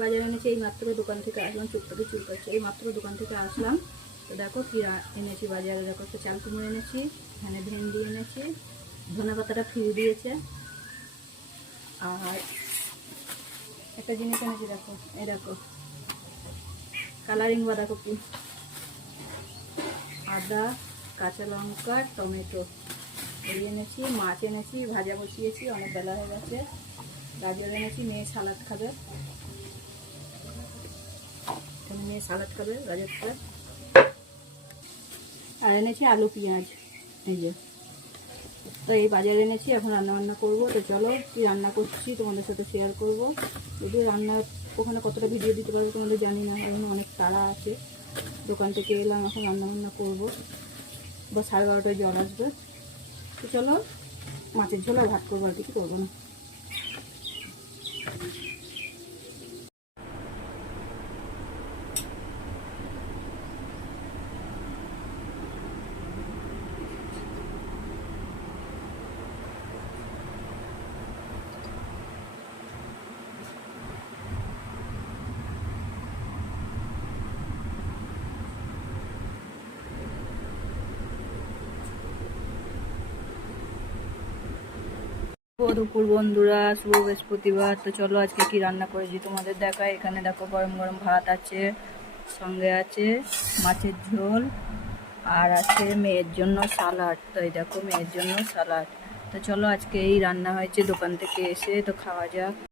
বাজারে এনেছি, এই মাত্র দোকান থেকে আসলাম। চুপটাকে চুলকাচ্ছে, এই মাত্র দোকান থেকে আসলাম। তো দেখো কি এনেছি বাজারে। দেখো একটা চাল কুমড়ো এনেছি, এখানে ভেন্ডি এনেছি, ধনে পাতাটা ফ্রি দিয়েছে। আর একটা জিনিস এনেছি, দেখো এই দেখো কালারিং বাঁধাকপি, আদা, কাঁচা লঙ্কা, টমেটো এই এনেছি। মাছ এনেছি, ভাজা বসিয়েছি, অনেক বেলা হয়ে গেছে। গাজর এনেছি, মেয়ে সালাদ খাবে, মেয়ে সালাদ খাবে গাজরটা। আর এনেছি আলু পেঁয়াজ, এই যে। তো এই বাজারে এনেছি, এখন রান্না করবো। তো চলো কি রান্না করছি তোমাদের সাথে শেয়ার করব। যদি রান্না ওখানে কতটা ভিডিও দিতে পারবো তোমাদের জানি না, এখন অনেক তাড়া আছে। দোকান থেকে এলাম, এখন রান্না করবো, বা 12:30টায় জল আসবে। তো চলো মাছের ঝোল আর ভাত করবো, আর কিছু করবো না। দুপুর বন্ধুরা, শুভ বৃহস্পতিবার। তো চলো আজকে কি রান্না করেছি তোমাদের দেখায়। এখানে দেখো গরম গরম ভাত আছে, সঙ্গে আছে মাছের ঝোল, আর আছে মেয়ের জন্য সালাড। তো এই দেখো মেয়ের জন্য সালাড। তো চলো আজকে এই রান্না হয়েছে দোকান থেকে এসে, তো খাওয়া যাক।